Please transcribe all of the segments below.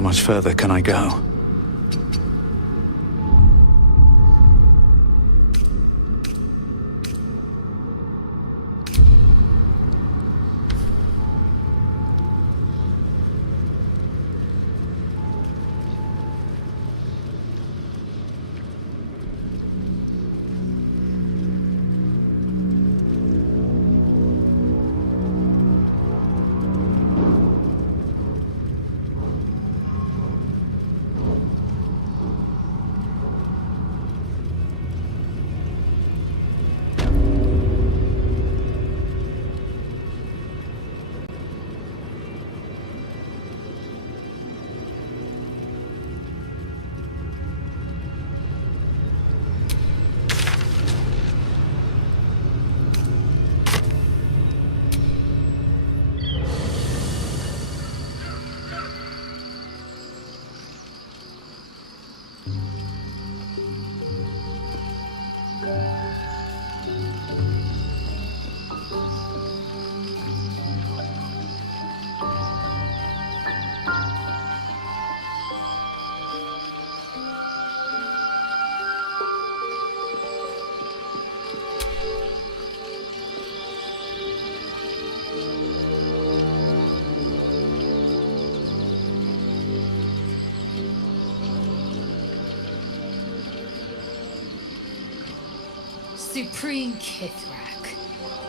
How much further can I go? Supreme Kithrak,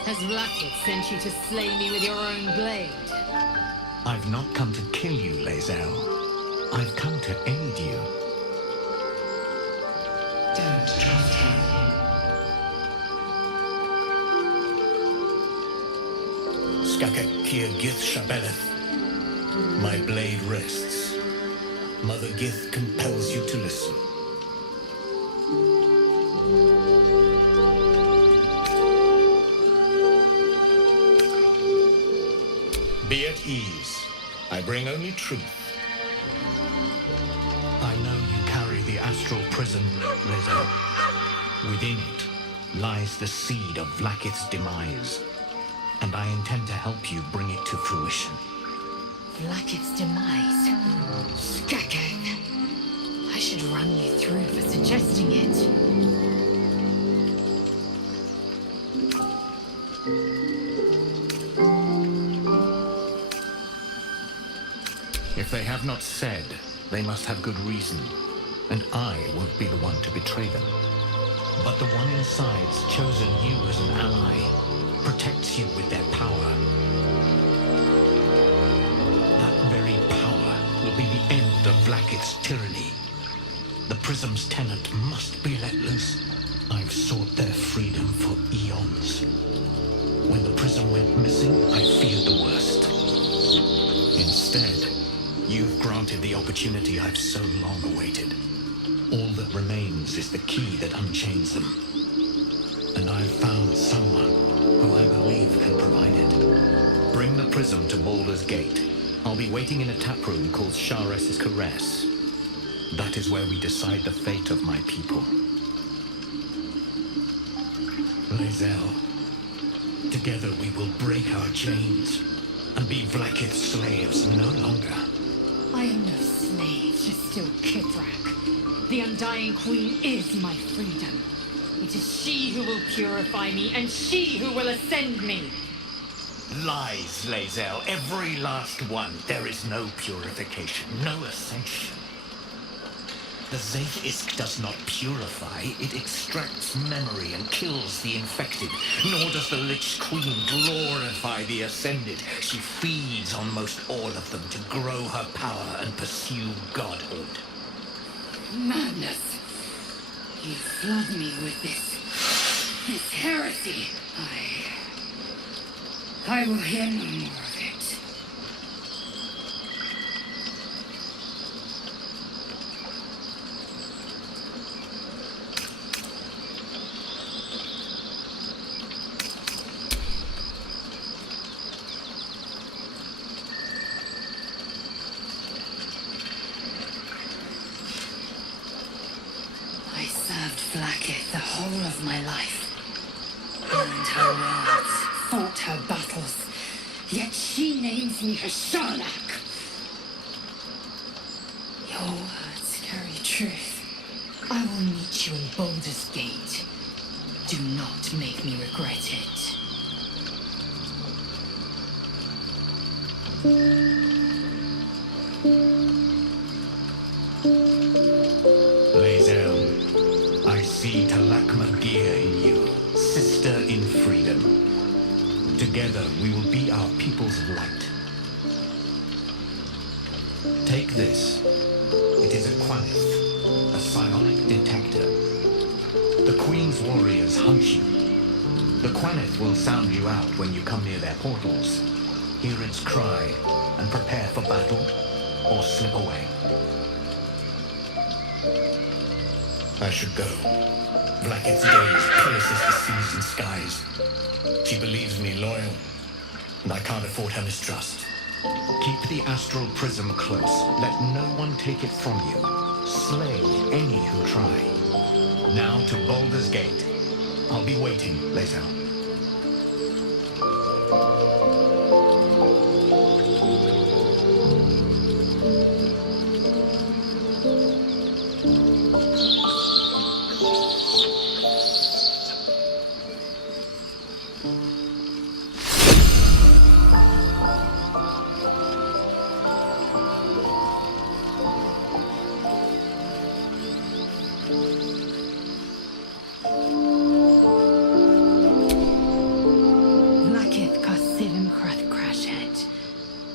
has Vlakith sent you to slay me with your own blade? I've not come to kill you, Lae'zel. I've come to aid you. Don't trust him. Skakek Kir Gith Shabeleth. My blade rests. Mother Gith compels you to listen. Be at ease. I bring only truth. I know you carry the astral prism, Lae'zel. Within it lies the seed of Vlakith's demise, and I intend to help you bring it to fruition. Vlakith's demise? Skakek! I should run you through for suggesting it. If they have not said, they must have good reason, and I won't be the one to betray them. But the one inside's chosen you as an ally, protects you with their power. That very power will be the end of Vlakith's tyranny. The Prism's tenant must be let loose. I've sought their freedom for eons. When the Prism went missing, I feared the worst. Instead, you've granted the opportunity I've so long awaited. All that remains is the key that unchains them. And I've found someone who I believe can provide it. Bring the Prism to Baldur's Gate. I'll be waiting in a taproom called Shares's Caress. That is where we decide the fate of my people. Lae'zel, together we will break our chains and be Vlakith's slaves no longer. I am no slave to still Kithrak. The Undying Queen is my freedom. It is she who will purify me, and she who will ascend me. Lies, Lae'zel. Every last one. There is no purification, no ascension. The Zaith-Isk does not purify, it extracts memory and kills the infected. Nor does the Lich Queen glorify the ascended. She feeds on most all of them to grow her power and pursue godhood. Madness! You flood me with this heresy. I will hear no more of it. I served Vlakith the whole of my life. Learned her words, fought her battles, yet she names me her Sharnak. truth. I will meet you in Baldur's Gate. Do not make me regret it. Lae'zel, I see Talakmagia in you, sister in freedom. Together we will be our peoples of light. Take this. It is a Quanith, a psionic detector. The Queen's warriors hunt you. The Quanith will sound you out when you come near their portals. Hear its cry and prepare for battle, or slip away. I should go. Vlaakith's gaze pierces the seas and skies. She believes me loyal, and I can't afford her mistrust. Keep the astral prism close. Let no one take it from you. Slay any who try. Now to Baldur's Gate. I'll be waiting, Lae'zel.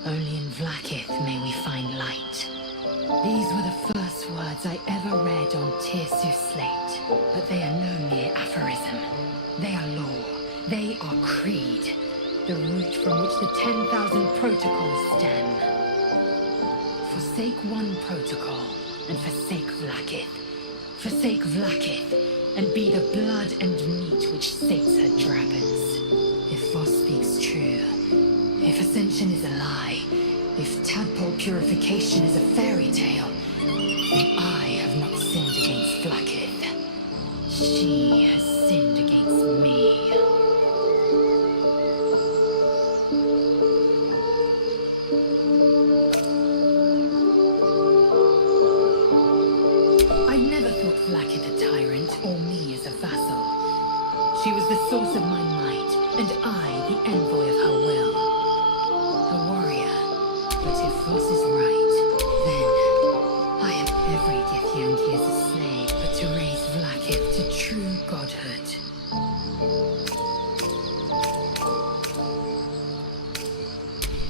Only in Vlaakith may we find light. These were the first words I ever read on Tirsu's slate, but they are no mere aphorism. They are law. They are creed, the root from which the 10,000 protocols stem. Forsake one protocol, and forsake Vlaakith. Forsake Vlaakith, and be the blood and meat which sates her dragons. If Voss speaks true, if Ascension is a lie, if tadpole purification is a fairy tale, then I have not sinned against Vlaakith. She has sinned against me. I never thought Vlaakith a tyrant, or me as a vassal. She was the source of my might, and I the envoy of her will. A warrior, but if Voss is right, then I am every Githyanki is a slave, but to raise Vlaakith to true godhood.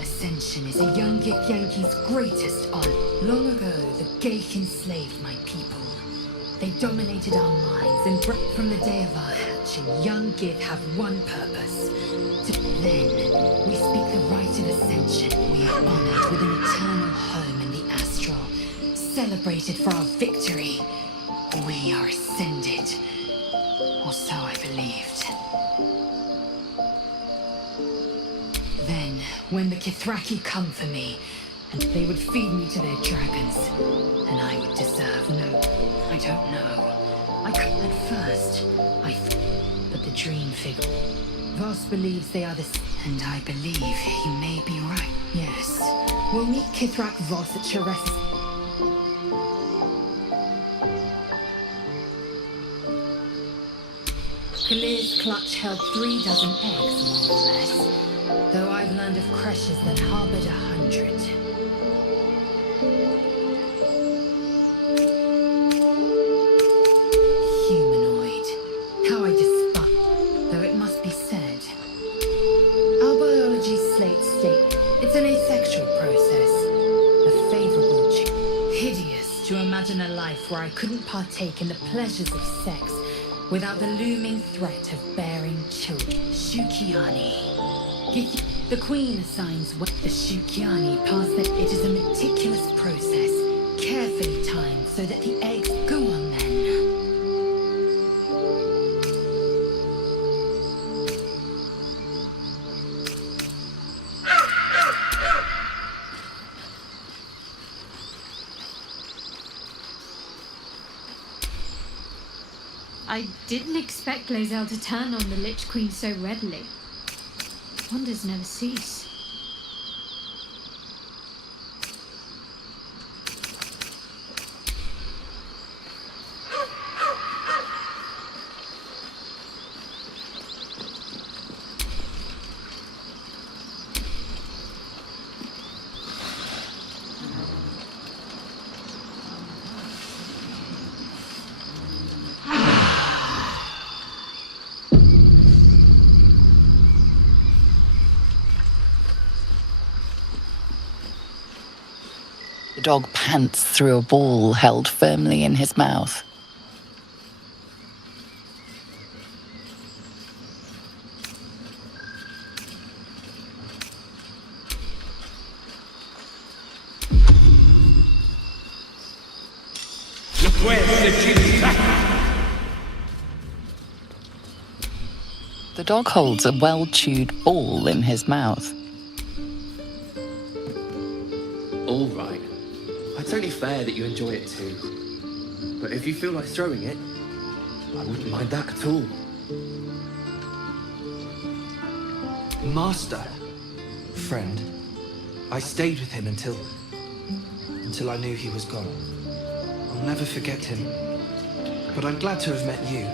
Ascension is a young Githyanki's greatest honor. Long ago, the Geich enslaved my people. They dominated our minds, and from the day of our hatching, young Gith have one purpose. Then, we speak the right of Ascension. We are honored with an eternal home in the astral, celebrated for our victory. We are ascended. Or so I believed. Then, when the Kithraki come for me, and they would feed me to their dragons, and I would deserve no... I don't know. At first, but the dream figure... Voss believes they are the... And I believe he may be right. Yes. We'll meet Kithrak Voss at Sheres. Kalir's clutch held 3 dozen eggs, more or less. Though I've learned of creches that harbored 100. Humanoid. How I despise. Though it must be said. Our biology slate state it's an asexual process. A favorable hideous to imagine a life where I couldn't partake in the pleasures of sex without the looming threat of bearing children. Shukiani. The Queen assigns what the Shukiani pass that it is a meticulous process, carefully timed so that the eggs go on then. I didn't expect Lae'zel to turn on the Lich Queen so readily. Wonders never cease. dog pants through a ball held firmly in his mouth. The dog holds a well-chewed ball in his mouth. All right. It's only fair that you enjoy it too. But if you feel like throwing it, I wouldn't mind that at all. Master. Friend. I stayed with him until I knew he was gone. I'll never forget him. But I'm glad to have met you.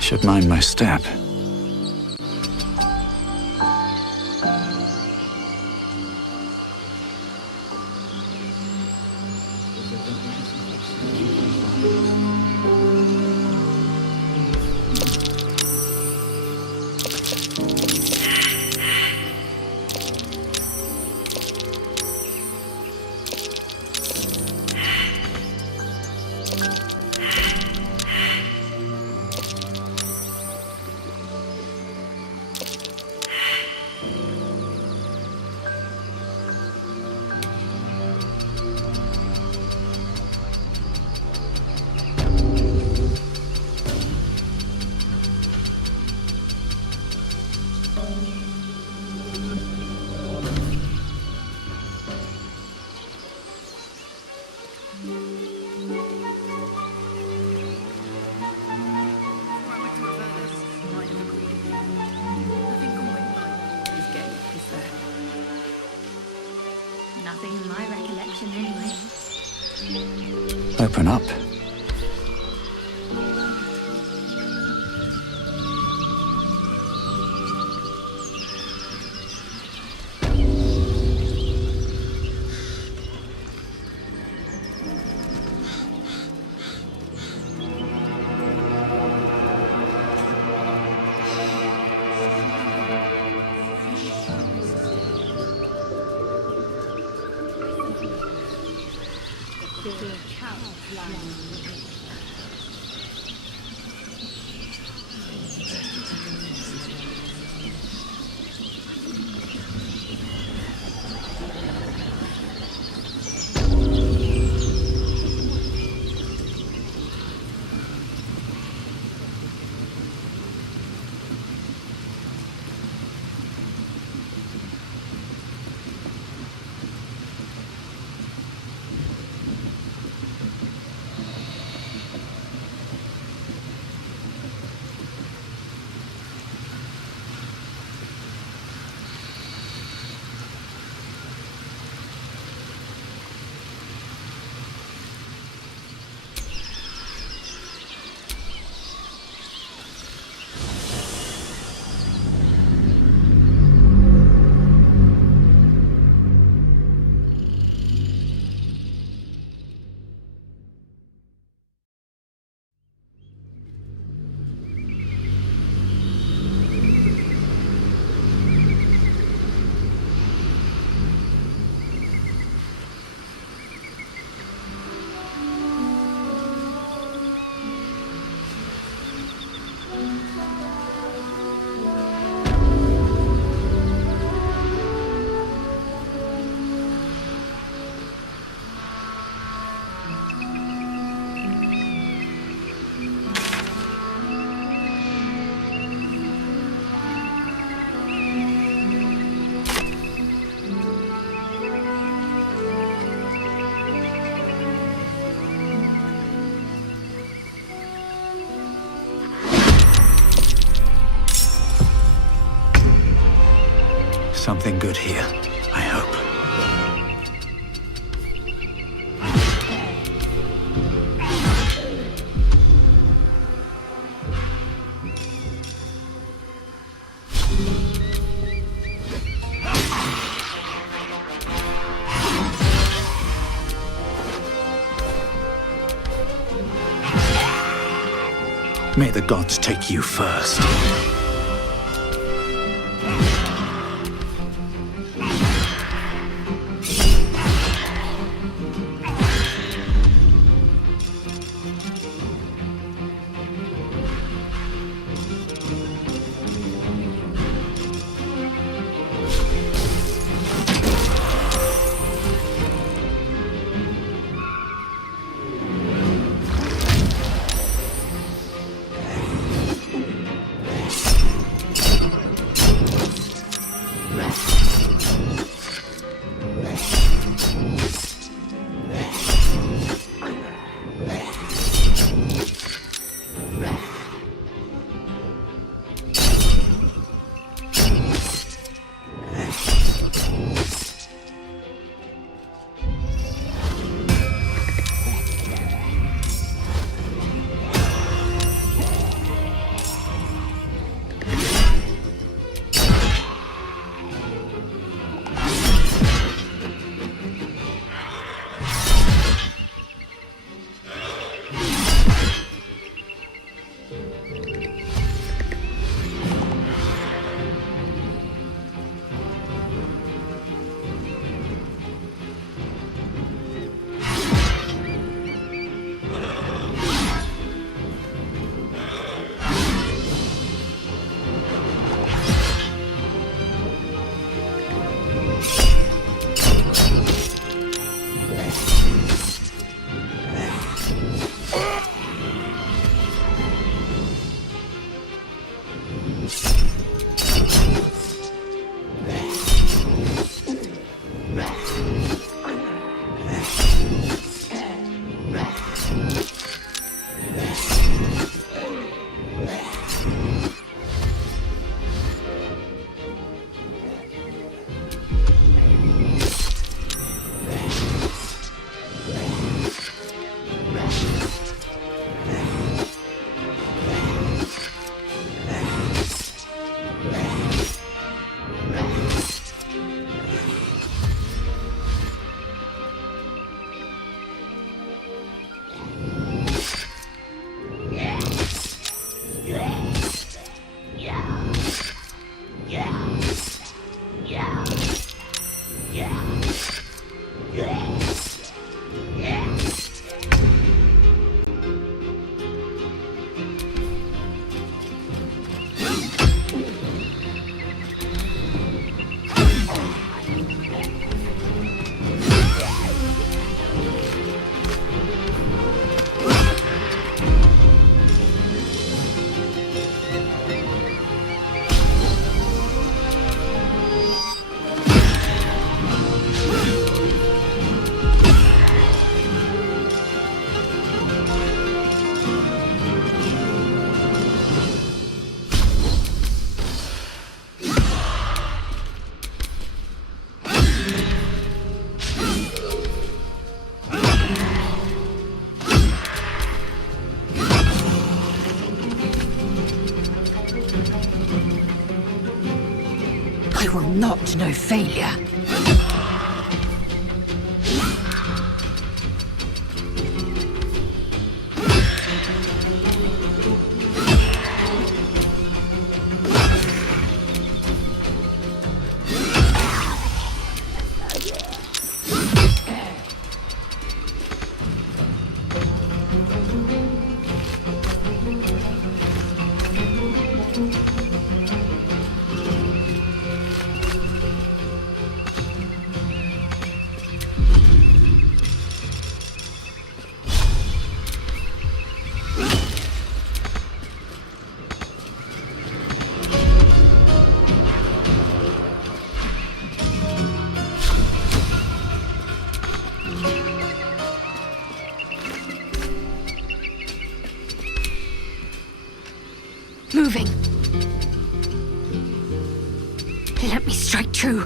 Should mind my step. Nothing in my recollection, anyway. Open up. Something good here, I hope. May the gods take you first. I will not know failure. Moving. Let me strike true.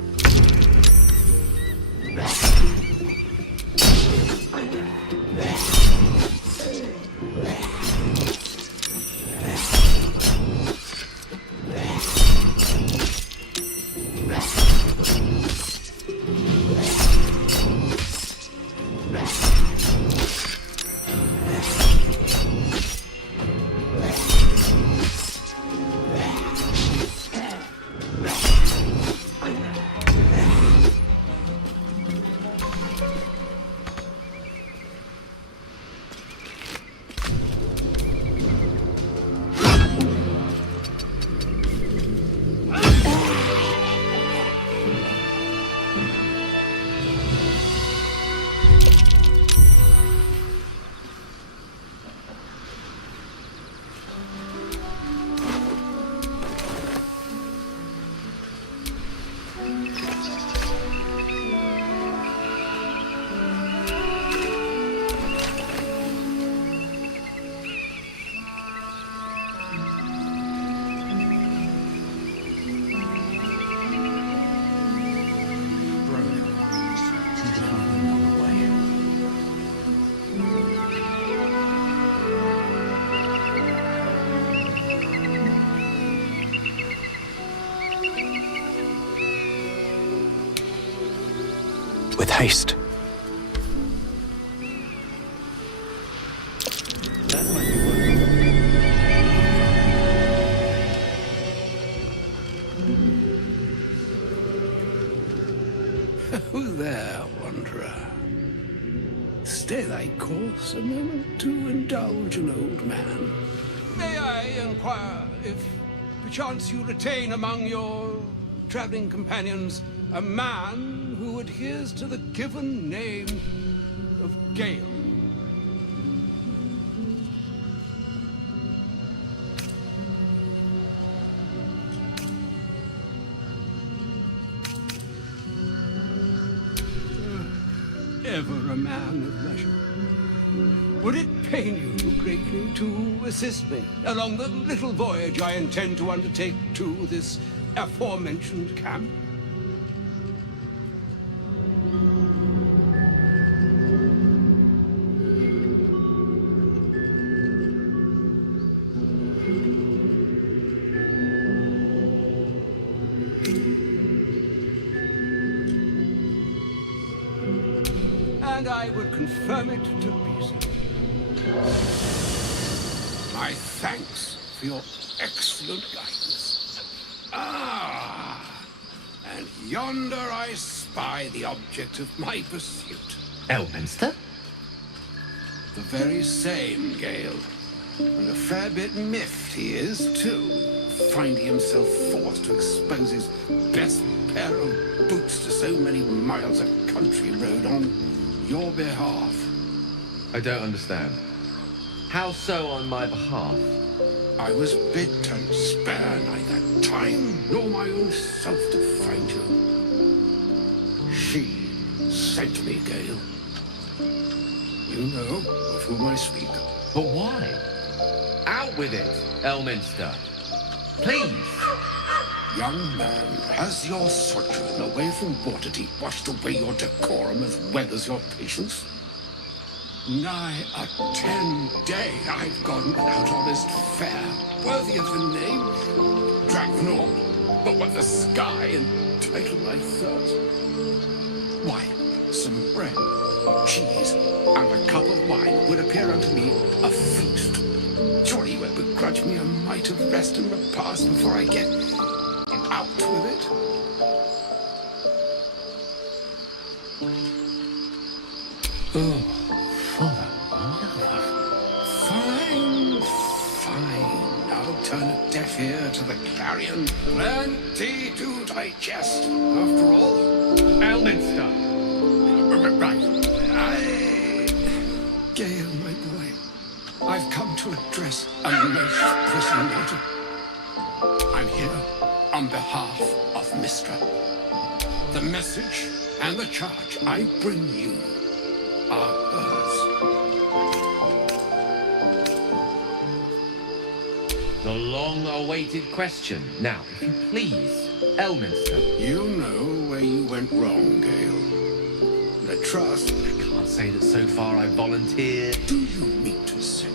With haste. Who there, wanderer? Stay thy course a moment to indulge an old man. May I inquire if perchance you retain among your traveling companions a man who adheres to the given name of Gale? Ever a man of leisure. Would it pain you greatly to assist me along the little voyage I intend to undertake to this aforementioned camp? And I would confirm it to be so. My thanks for your excellent guidance. Ah, and yonder I spy the object of my pursuit. Elminster? The very same, Gale. And a fair bit miffed he is, too, finding himself forced to expose his best pair of boots to so many miles of country road on your behalf. I don't understand. How so on my behalf? I was bid to spare neither time nor my own self to find you. She sent me, Gale. You know of whom I speak. But why? Out with it, Elminster. Please. Young man, has your sojourn away from Waterdeep washed away your decorum as well as your patience? Nigh a 10-day I've gone without honest fare, worthy of the name Dragnor. But what the sky entitled my thirst? Why, some bread, cheese, and a cup of wine would appear unto me a feast. Surely you won't begrudge me a mite of rest and repast before I get out with it? Oh, Father, fine, fine. I'll turn a deaf ear to the clarion. Plenty to digest, after all. Elminster! Right. Gale, my boy, I've come to address a most pressing matter. I'm here on behalf of Mystra. The message and the charge I bring you are hers. The long-awaited question. Now, if you please, Elminster. You know where you went wrong, Gale. The trust. I can't say that so far I volunteered. Do you mean to say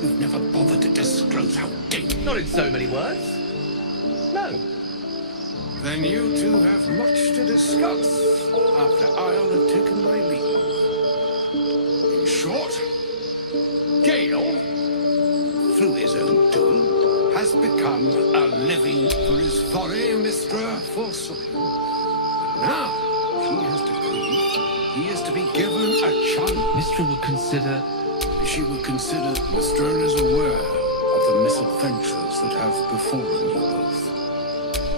you've never bothered to disclose how dangerous? Not in so many words. No. Then you two have much to discuss after I'll have taken my leave. In short, Gale, through his own doing, has become a living for his foray Mystra forsook him. But now he has decreed he is to be given a chance. Mystra will consider... She would consider Mystra is aware of the misadventures that have befallen you both.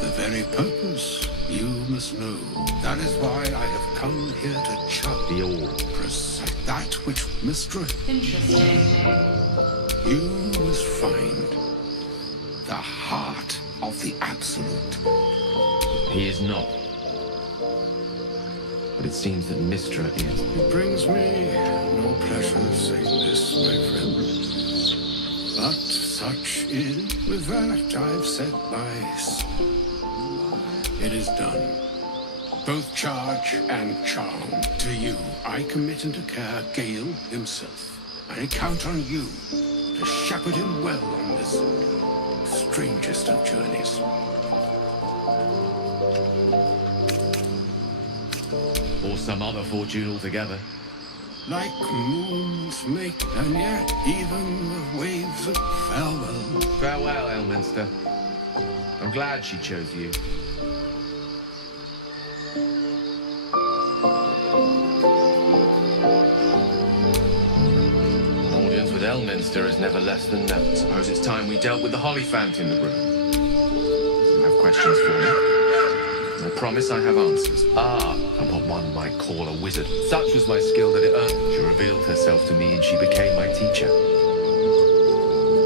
The very purpose you must know. That is why I have come here to chart The all. precise that which Mystra. Interesting. You must find the heart of the Absolute. He is not. But it seems that Mystra is. It brings me no pleasure saying this, my friend. But such is with that I've said my say. It is done. Both charge and charm. To you, I commit into care Gale himself. I count on you to shepherd him well on this strangest of journeys. Or some other fortune altogether. Like moons make, and yet even the waves of farewell. Farewell, Elminster. I'm glad she chose you. Audience with Elminster is never less than that. Suppose it's time we dealt with the Hollyphant in the room. You have questions for me? I promise I have answers. I'm what one might call a wizard. Such was my skill that it earned. She revealed herself to me and she became my teacher.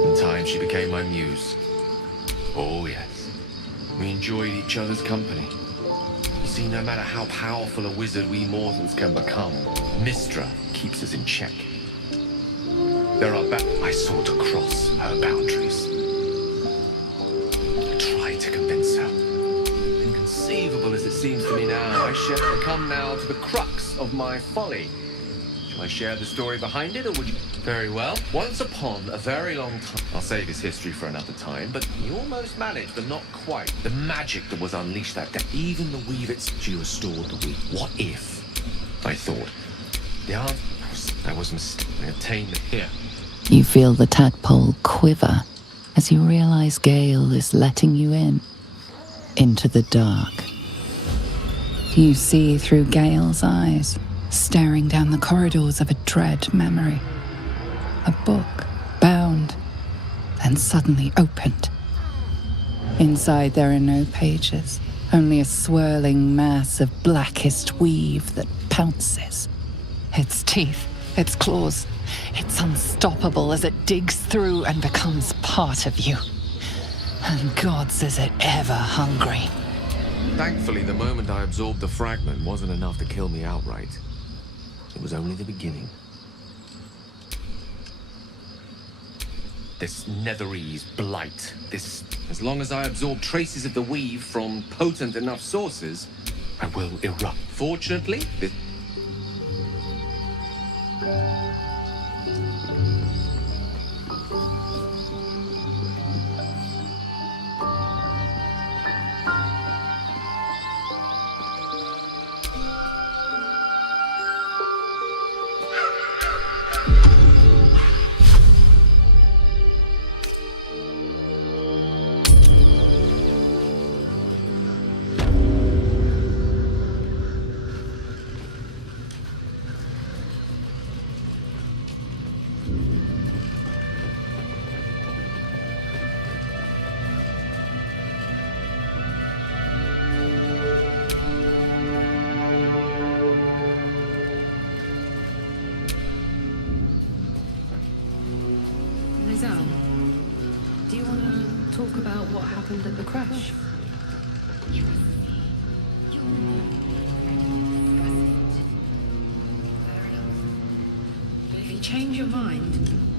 In time, she became my muse. Oh, yes. We enjoyed each other's company. You see, no matter how powerful a wizard we mortals can become, Mystra keeps us in check. There are I sought to cross her boundaries. I tried to convince her. Inconceivable as it seems to me now, I shall come now to the crux of my folly. Shall I share the story behind it, or would you... Very well. Once upon a very long time... I'll save his history for another time, but he almost managed, but not quite. The magic that was unleashed that day, even the weave she restored the weave. What if? I thought. The answer... I was mistaken. I obtained the here. You feel the tadpole quiver as you realize Gale is letting you in. Into the dark. You see through Gale's eyes, staring down the corridors of a dread memory. A book, bound, and suddenly opened. Inside there are no pages, only a swirling mass of blackest weave that pounces. Its teeth, its claws, it's unstoppable as it digs through and becomes part of you. And gods, is it ever hungry. Thankfully, the moment I absorbed the fragment wasn't enough to kill me outright. It was only the beginning. This Netherese blight, this... As long as I absorb traces of the weave from potent enough sources, I will erupt. Fortunately, this... happened at the crash? If you change your mind,